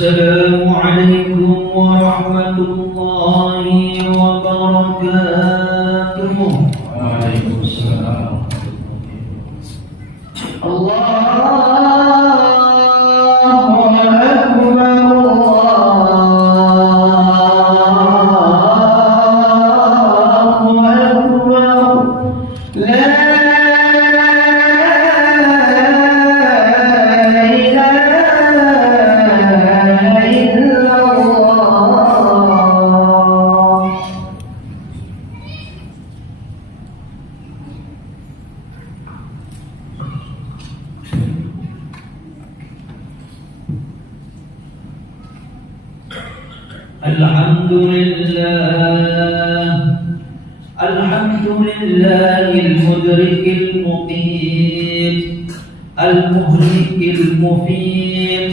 Assalamualaikum warahmatullahi wabarakatuh. Waalaikumsalam. Allahu Akbar, Allahu Akbar. La الحمد لله المدرك المقيت المهلك المفيد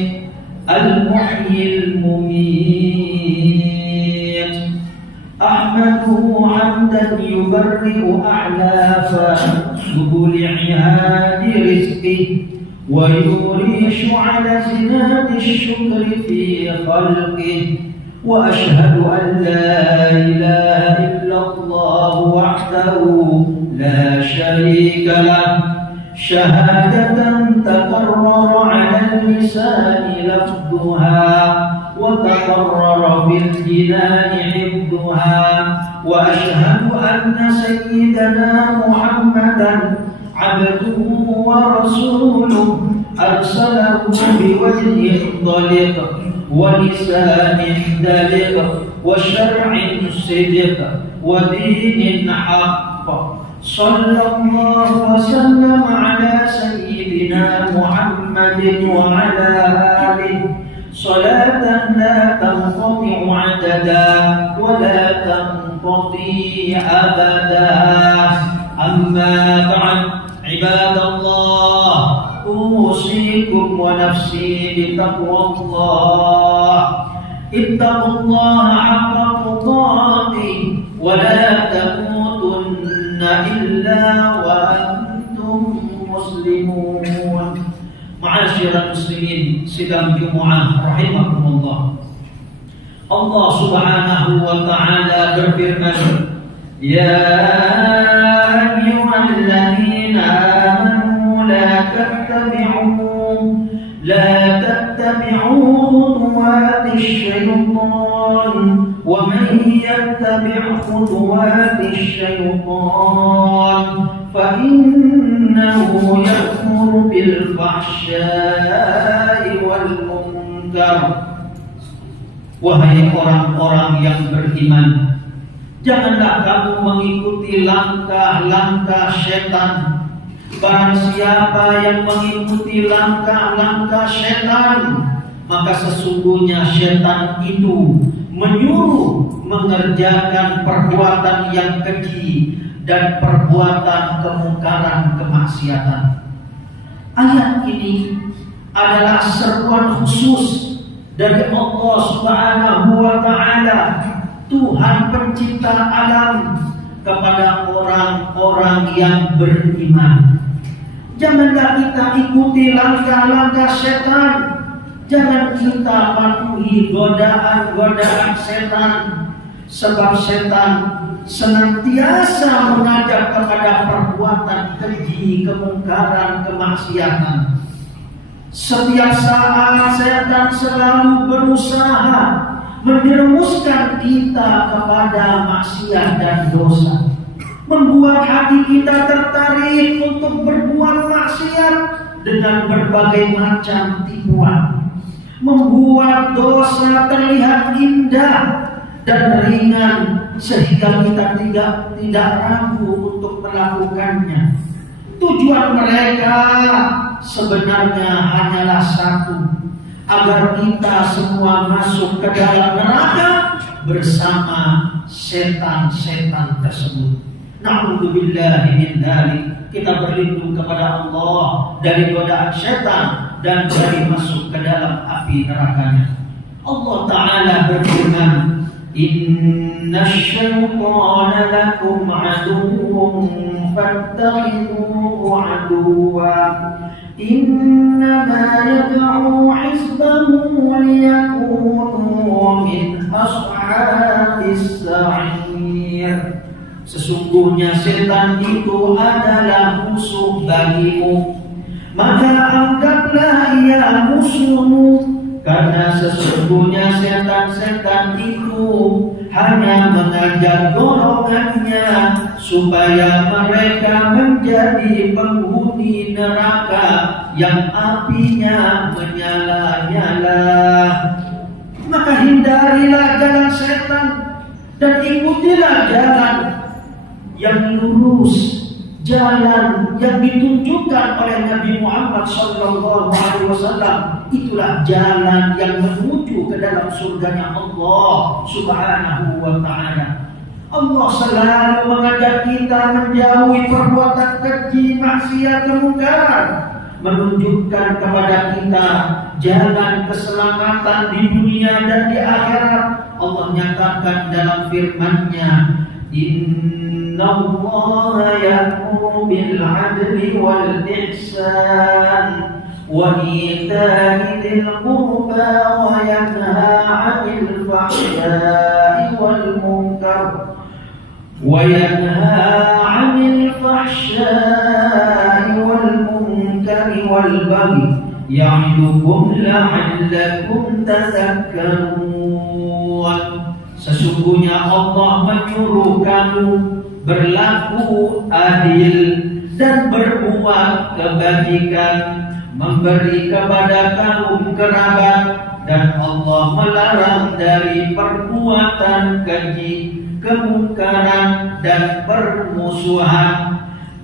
المحيي المميت أحمده حمدا يبرئ أعلاف سبل عهاد رزقه ويريش على زناد الشكر في خلقه وأشهد أن لا إله إلا الله وحده لا شريك له شهادة تقرر على اللسان لفظها وتقرر في الجنان حفظها وأشهد أن سيدنا محمدا عبده ورسوله أرسله بوجه ضلق ولسان دلق وشرع صدق ودين حق صلى الله وسلم على سيدنا محمد وعلى آله صلاة لا تنقطع عددا ولا تنقضي أبدا. أما بعد عباد الله أوصيكم ونفسي بتقوى الله. اتقوا الله حق تقاته ولا تموتن إلا وأنتم مسلمون. Ma'asyiral muslimin sidang Jumat rahimakumullah. Allah Subhanahu wa taala berfirman, Ya ayyuhalladzina amanu la tattabi'u khutuwatis syaitan wa man yattabi' khutuwatis syaitan fa innahu ya'muru bil fahsya'i wal munkar. Wahai orang-orang yang beriman, janganlah kamu mengikuti langkah-langkah setan. Barang siapa yang mengikuti langkah-langkah setan, maka sesungguhnya setan itu menyuruh mengerjakan perbuatan yang keji dan perbuatan kemungkaran kemaksiatan. Ayat ini adalah seruan khusus dari Allah Subhanahu wa taala, Tuhan pencipta alam, kepada orang-orang yang beriman. Janganlah kita ikuti langkah-langkah setan. Jangan kita patuhi godaan-godaan setan, sebab setan senantiasa mengajak kepada perbuatan keji, kemungkaran, kemaksiatan. Setiap saat setan selalu berusaha menjerumuskan kita kepada maksiat dan dosa, membuat hati kita tertarik untuk berbuat maksiat dengan berbagai macam tipuan, membuat dosa terlihat indah dan ringan sehingga kita tidak ragu untuk melakukannya. Tujuan mereka sebenarnya hanyalah satu, agar kita semua masuk ke dalam neraka bersama setan-setan tersebut. Na'udzubillahi min dzalik. Kita berlindung kepada Allah dari godaan setan dan dari masuk ke dalam api nerakanya. Allah Ta'ala berfirman, Innasyaiṭāna lakum 'aduwwun fattakhidhuhu 'aduwwan innama yad'u hizbahu liyakunu min ashabis sa'ir. Sesungguhnya setan itu adalah musuh bagimu, maka anggaplah ia musuhmu, karena sesungguhnya setan-setan itu hanya mengajak golongannya supaya mereka menjadi penghuni neraka yang apinya menyala-nyala. Maka hindarilah jalan setan dan ikutilah jalan yang lurus, jalan yang ditunjukkan oleh Nabi Muhammad SAW. Itulah jalan yang menuju ke dalam surganya Allah Subhanahu wa Ta'ala. Allah selalu mengajak kita menjauhi perbuatan keji, maksiat, kemungkaran, menunjukkan kepada kita jalan keselamatan di dunia dan di akhirat. Allah nyatakan dalam firman-Nya, Inna Allah ya'muru bil 'adli wal ihsan wa ita'i dzil qurba wa yanha 'anil fahsya'i wal munkar wal baghi ya'idukum la'allakum tadhakkarun. Sesungguhnya Allah menyuruh kamu berlaku adil dan berbuat kebajikan, memberi kepada kaum kerabat, dan Allah melarang dari perbuatan keji, kemungkaran, dan permusuhan.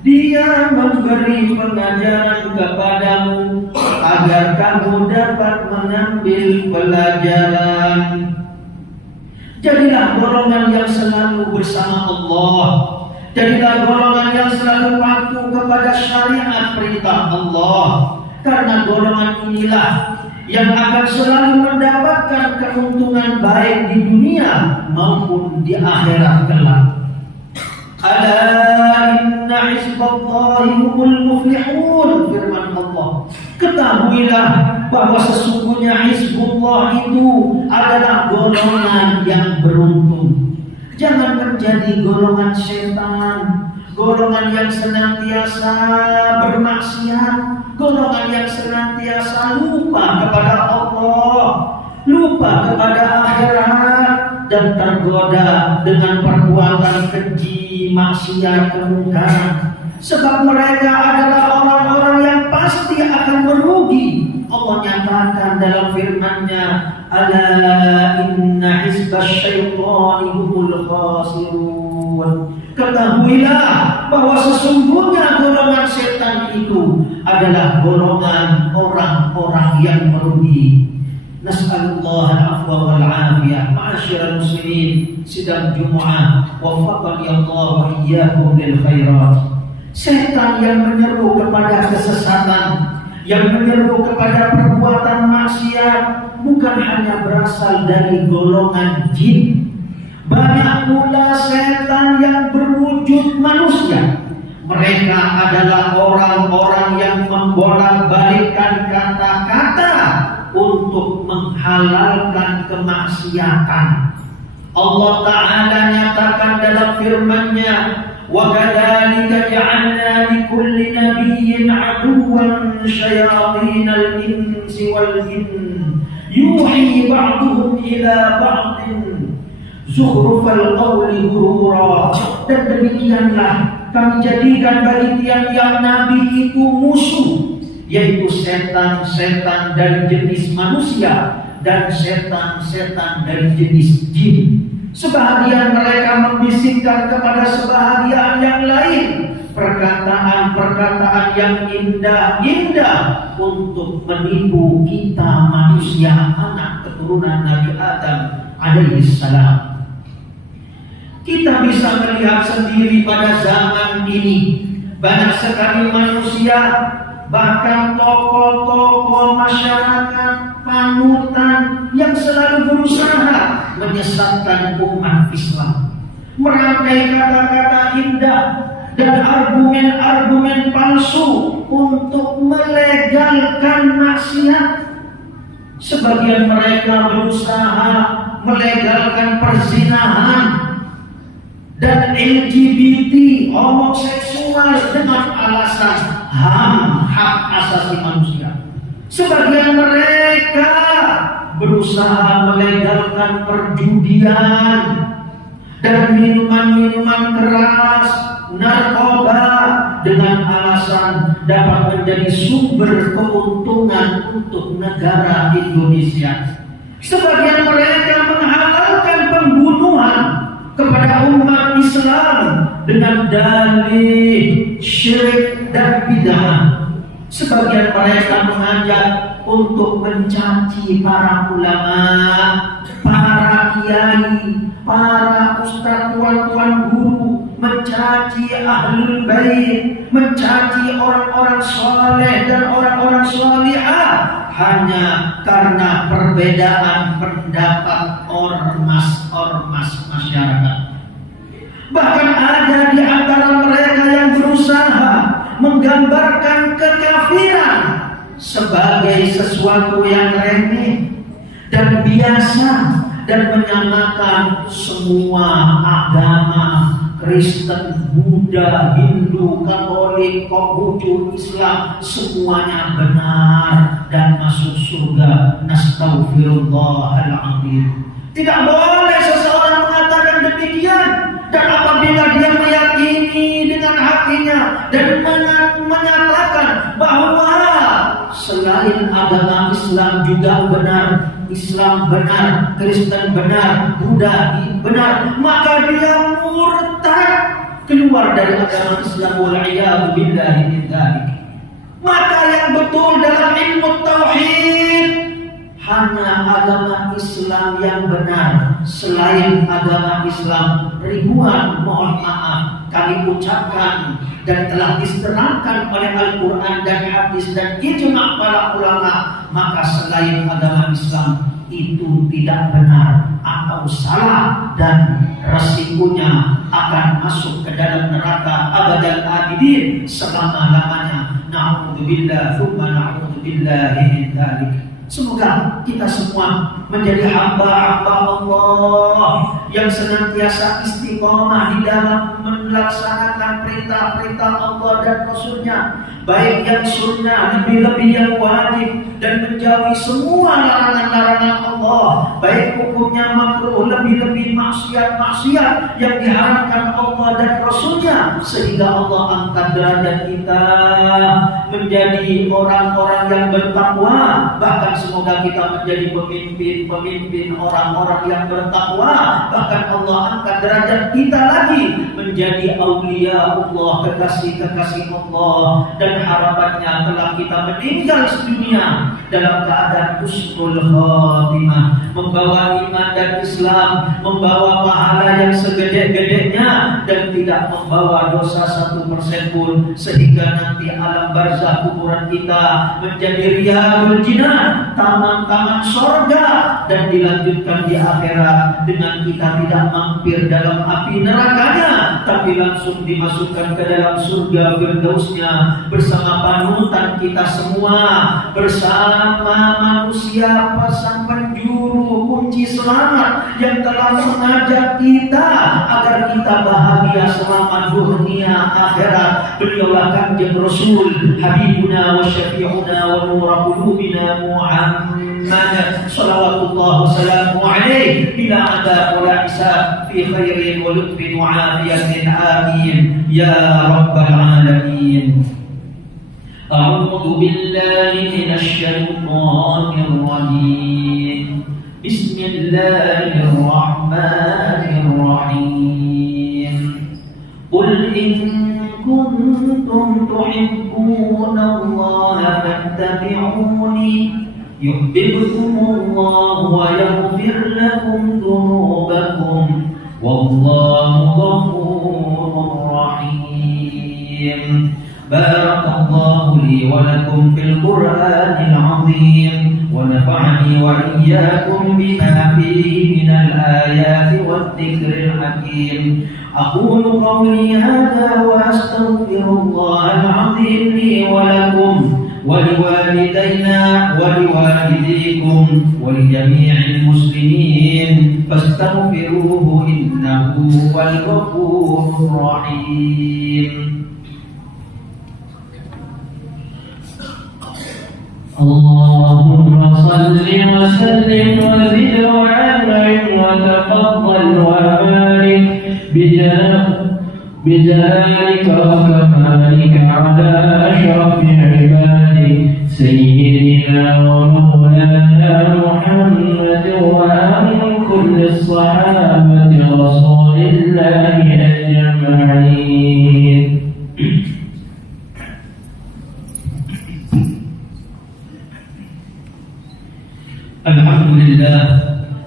Dia memberi pengajaran kepadamu agar kamu dapat mengambil pelajaran. Jadilah golongan yang selalu bersama Allah. Jadilah golongan yang selalu patuh kepada syariat perintah Allah. Karena golongan inilah yang akan selalu mendapatkan keuntungan baik di dunia maupun di akhirat kelak. Ala inna hizballahi humul muflihun, firman Allah. Ketahuilah bahwa sesungguhnya Hizbullah itu adalah golongan yang beruntung. Jangan menjadi golongan setan, golongan yang senantiasa bermaksiat, golongan yang senantiasa lupa kepada Allah, lupa kepada akhirat, dan tergoda dengan perbuatan keji, maksiat, kemungkaran. Sebab mereka adalah orang-orang yang pasti akan merugi. Allah nyatakan dalam firman-Nya, Ala inna hizbasyaitani humul khasirun. Ketahuilah bahwa sesungguhnya golongan setan itu adalah golongan orang-orang yang merugi. Nas'alullah al-afwa wal-afiyah. Ma'asyiral muslimin, sidang Jumat, waffaqani Allah wa iyyakum lil khairat. Setan yang menyeru kepada kesesatan, yang menyeru kepada perbuatan maksiat, bukan hanya berasal dari golongan jin. Banyak pula setan yang berwujud manusia. Mereka adalah orang-orang yang membolak-balikkan kata-kata untuk menghalalkan kemaksiatan. Allah Ta'ala nyatakan dalam firman-Nya, وَكَذَلِكَ جَعَلْنَا لِكُلِّ نَبِيٍّ عَدُوًّا شَيَاطِينَ الْإِنسِ وَالْجِنِّ يُوحِي بَعْضُهُمْ إِلَى بَعْضٍ زُخْرُفَ الْقَوْلِ غُرُورًا. Dan demikianlah kami jadikan bagi tiap-tiap nabi itu musuh, yaitu setan-setan dari jenis manusia dan setan-setan dari jenis jin. Sebahagian mereka membisikkan kepada sebahagian yang lain perkataan-perkataan yang indah-indah untuk menipu kita manusia, anak keturunan Nabi Adam alaihissalam. Kita bisa melihat sendiri pada zaman ini banyak sekali manusia, bahkan tokoh-tokoh masyarakat, panutan yang selalu berusaha menyesatkan umat Islam, merangkai kata-kata indah dan argumen-argumen palsu untuk melegalkan maksiat. Sebagian mereka berusaha melegalkan perzinahan dan LGBT, homoseksual dengan alasan HAM, hak asasi manusia. Sebagian mereka berusaha melegalkan perjudian dan minuman-minuman keras, narkoba dengan alasan dapat menjadi sumber keuntungan untuk negara Indonesia. Sebagian mereka menghalalkan pembunuhan kepada umat Islam dengan dalih syirik dan bid'ah. Sebagian mereka mengajak untuk mencaci para ulama, para kiai, para ustaz, tuan-tuan guru, mencaci ahlul bait, mencaci orang-orang soleh dan orang-orang solihah hanya karena perbedaan pendapat ormas masyarakat. Bahkan ada di antara mereka yang berusaha menggambarkan kekafiran sebagai sesuatu yang remeh dan biasa, dan menyamakan semua agama, Kristen, Buddha, Hindu, Katolik, Konghucu, Islam, semuanya benar dan masuk surga. Nastaghfirullahaladzim. Tidak boleh seseorang mengatakan demikian. Dan apabila dia meyakini dengan hatinya dan menyatakan bahwa selain agama Islam juga benar, Islam benar, Kristen benar, Buddha benar, maka dia murtad, keluar dari agama Islam. Wal'iyadu billahi min dzalik. Maka yang betul dalam ilmu tauhid hanya agama Islam yang benar. Selain agama Islam ribuan, mohon maaf kami ucapkan dan telah diterangkan oleh Al-Quran dan hadis dan ijma' para ulama, maka selain agama Islam itu tidak benar atau salah dan resikonya akan masuk ke dalam neraka abadal abidin selama-lamanya. Na'udzubillah tsumma na'udzubillahi min dzalik. Semoga kita semua menjadi hamba-hamba Allah yang senantiasa istiqomah di dalam melaksanakan perintah-perintah Allah dan Rasulnya, baik yang sunnah lebih-lebih yang wajib, dan menjauhi semua larangan-larangan Allah, baik hukumnya makruh lebih-lebih maksiat-maksiat yang diharamkan Allah dan Rasulnya, sehingga Allah angkat derajat kita menjadi orang-orang yang bertakwa. Bahkan semoga kita menjadi pemimpin orang-orang yang bertakwa. Bahkan Allah angkat derajat kita lagi menjadi aulia Allah, kekasih-kekasih Allah, dan harapannya telah kita meninggal dunia dalam keadaan husnul khatimah, membawa iman dan Islam, membawa pahala yang segede-gedenya, dan tidak membawa dosa 1% pun, sehingga nanti alam barzah kuburan kita menjadi riyadul jinan, taman-taman sorga, dan dilanjutkan di akhirat dengan kita tidak mampir dalam api nerakanya, tapi langsung dimasukkan ke dalam surga firdausnya bersama panutan kita semua, bersama manusia pasang penjuru kunci selamat yang telah mengajak kita agar kita bahagia selama dunia akhirat. Beliaulah Kanjeng Rasul, Habibuna wa Syafi'una wa Nura Qulubina Muhammad salawatullah wa salamu alaihi bila ada wala hisab fi khairin wa lutfin wa afiyatin amin ya rabbal alamin. A'udzu billahi minasy syaithanir rajim. Bismillahirrahmanirrahim. Qul in kuntum tuhibbuna Allah fattabi'uni yuhibbukumullah wa yaghfir lakum dhunubakum wallahu ghafurur rahim. Barakallahu li wa lakum fil Qur'anil 'azim ونفعني وإياكم بما فيه من الآيات والذكر الحكيم. أقول قولي هذا وأستغفر الله العظيم لي ولكم ولوالدينا ولوالديكم ولجميع المسلمين فاستغفروه إنه هو الغفور الرحيم. اللهم صل وسلم وزد وأنعم وتفضل وبارك بجلالك وكمالك على أشرف عبادك سيدنا ومولانا محمد وعن كل الصحابة رسول الله أجمعين.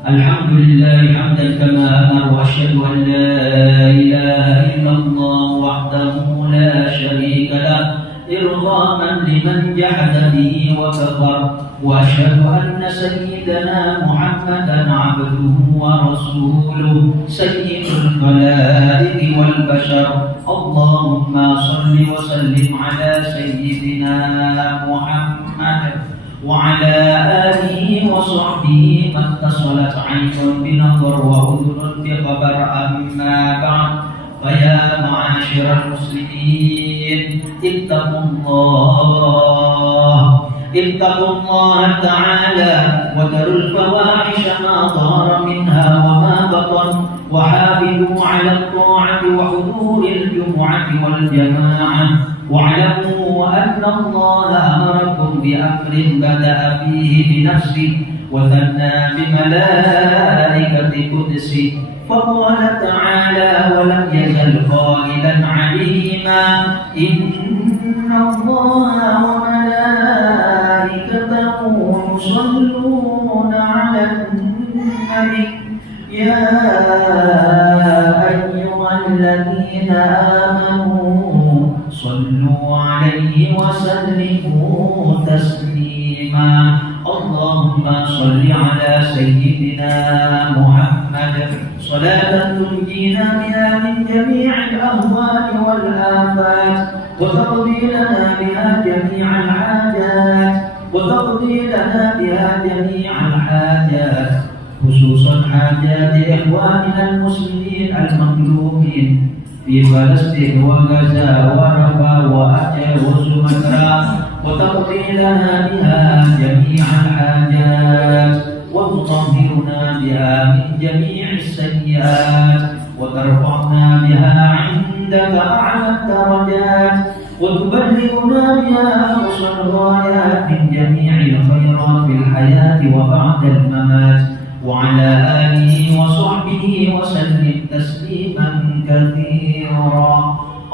الحمد لله حمدا كما أمر، وأشهد أن لا إله إلا الله وحده لا شريك له إرغاما لمن جحد به وكفر، وأشهد أن سيدنا محمدا عبده ورسوله سيد الخلائق والبشر. اللهم صل وسلم على سيدنا محمد وعلى آله وصحبه ما اتصلت عين بنظر وأذن بخبر. أما بعد، فيا معاشر المسلمين اتقوا الله تعالى وذروا الفواحش ما ظهر منها وما بطن، وحافظوا على الطاعة وحضور الجمعة والجماعة، واعلموا أن الله أمركم بأمر بدأ فيه بنفسه وثنى بملائكة قدسه، فقال تعالى ولم يزل قائلا عليما: إن الله وملائكته يصلون على النبي يا أيها الذين آمنوا صلوا عليه وسلموا تسليما. اللهم صل على سيدنا محمد صلاة تنجينا بها من جميع الأهوال والآفات، وتقضي لنا بها جميع الحاجات، خصوصا حاجات إخواننا المسلمين المظلومين في فلسطين وغزة ورفح وأجل وسمترا، وتقضي لنا بها جميع الحاجات، وتطهرنا بها من جميع السيئات، وترفعنا بها عندك أعلى الدرجات، وتبلغنا بها أقصى الغايات من جميع الخيرات في الحياة وبعد الممات. وعلى آله وصحبه وسلم تسليما كثيرا.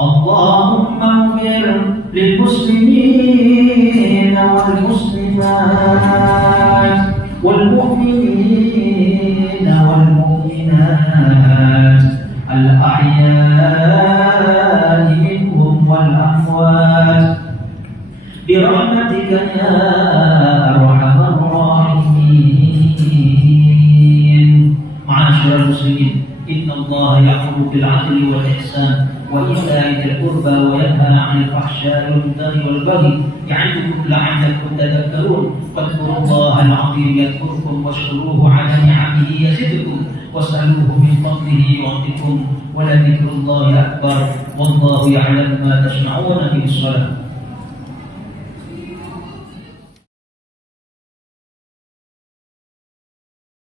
اللهم اغفر للمسلمين والمسلمات والمؤمنين والمؤمنات الأحياء منهم والأموات برحمتك يا أرحم الراحمين. معاشر المسلمين، إن الله يأمر بالعدل والإحسان وإيتاء ذي القربى وينهى عن الفحشاء والمنكر والبغي يعظكم لعلكم تذكرون. فاذكروا الله العظيم يذكركم واشكروه على نعمه يزدكم واسألوه من فضله يعطكم ولذكر الله أكبر والله يعلم ما تصنعون. بالصلاة.